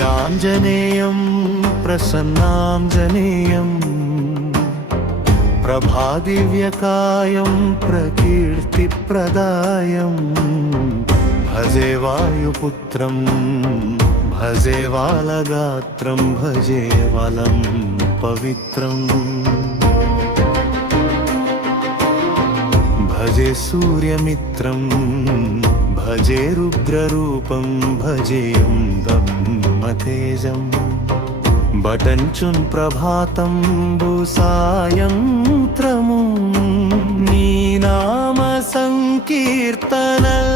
ఆంజనేయం ప్రసన్నాంజనేయం ప్రభాదివ్యకాయం ప్రకీర్తిప్రదాయం. భజే వాయుపుత్రం భజే వాలగాత్రం భజే వలం పవిత్రం. భజే సూర్యమిత్రం భజే రుద్రరూపం భజేయం బ్రహ్మతేజం బటంచున్ ప్రభాతం సాయంత్రము నీ నామ సంకీర్తనల్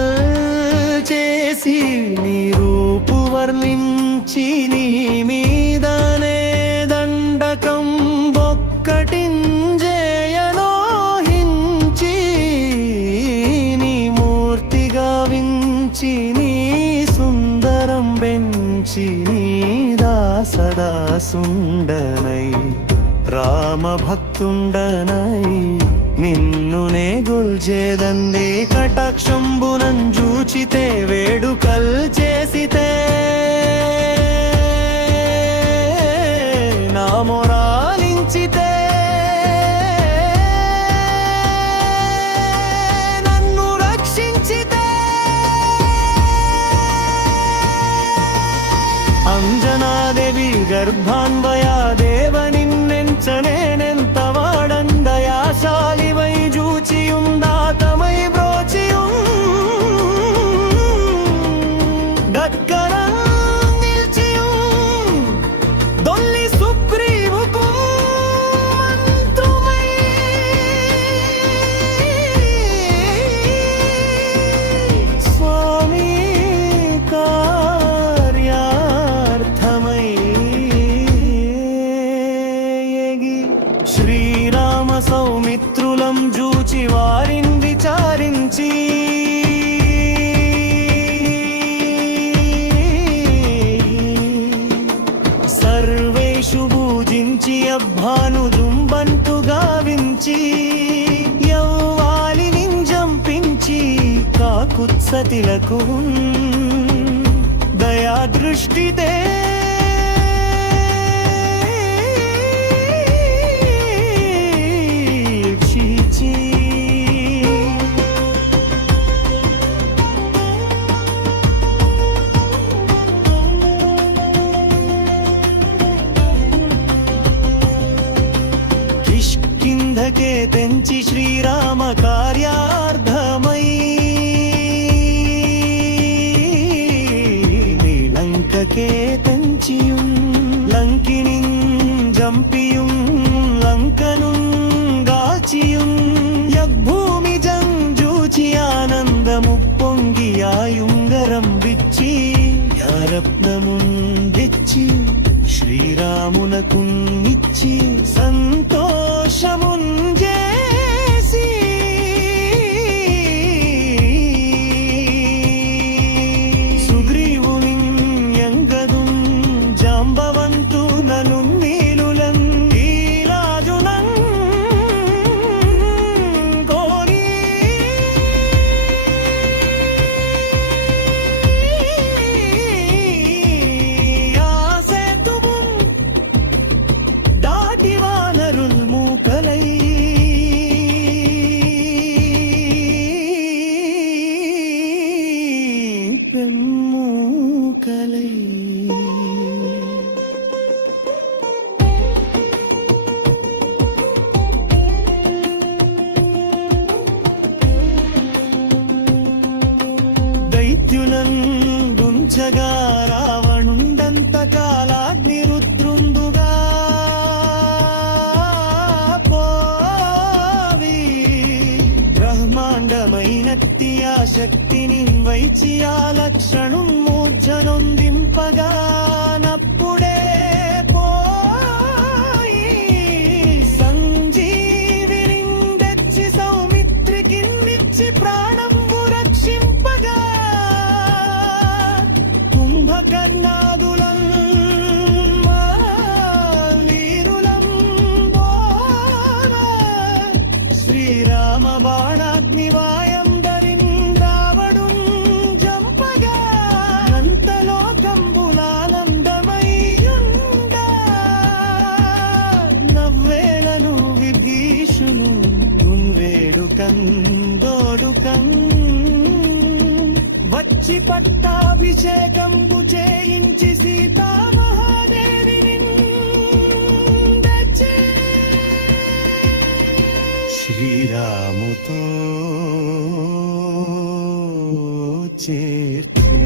చేసి నీ రూపు వర్ణించి నీ మీదనే దాసదా సుండనై నిన్ను నే గుల్చేదందే కటాక్షంబునం వేడుక. సౌమిత్రులం జూచి వారిని విచారించి సర్వేషు పూజించి అబ్బాను జుంబంటు గావించి. యౌవాలిని జంపించి కాకుత్సతిలకు దయా దృష్టితే కిష్కింధకే తెంచి శ్రీరామ కార్యార్థమై. లంకకే తెంచియుం లంకిణి జంపియుం లంకను గాచియుం. యగ్భూమి జంజూచి ఆనందము పొంగి ఆయుంగరం విచ్చి యారత్నముందిచ్చి శ్రీరామునకు దైత్యులన్ రావణుండంత కాలాగ్ని రుద్రుందుగా పోవి. బ్రహ్మాండమైనట్టి ఆ శక్తిని వైచి ఆ లక్షణం మూర్ఛనొందింపగా బాణాగ్నివాయం ధరింద్రావడు జంపగా అంతలో కంబులానందమయ్యుండ నవ్వేలను విభీషును నువ్వేడు కందోడు కం వచ్చి పట్టాభిషేకంబు చేయించి సీతా శ్రీరాముతో చేర్చి.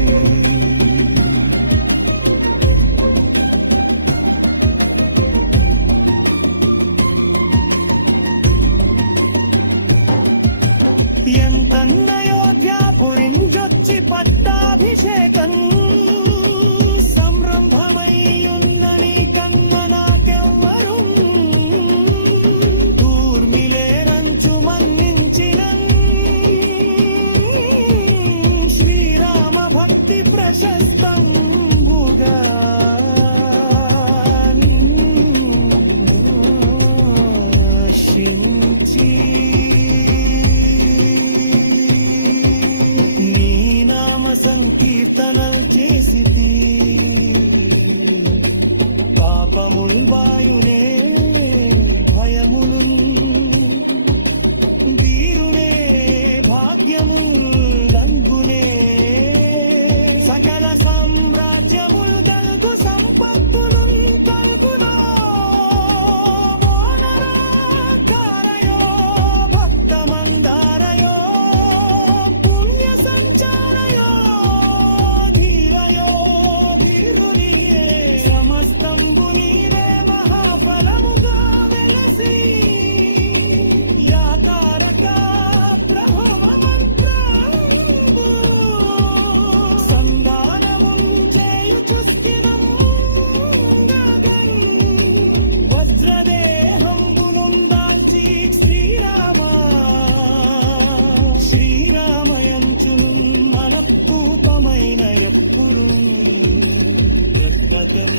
ఎప్పుడు ప్రత్పదం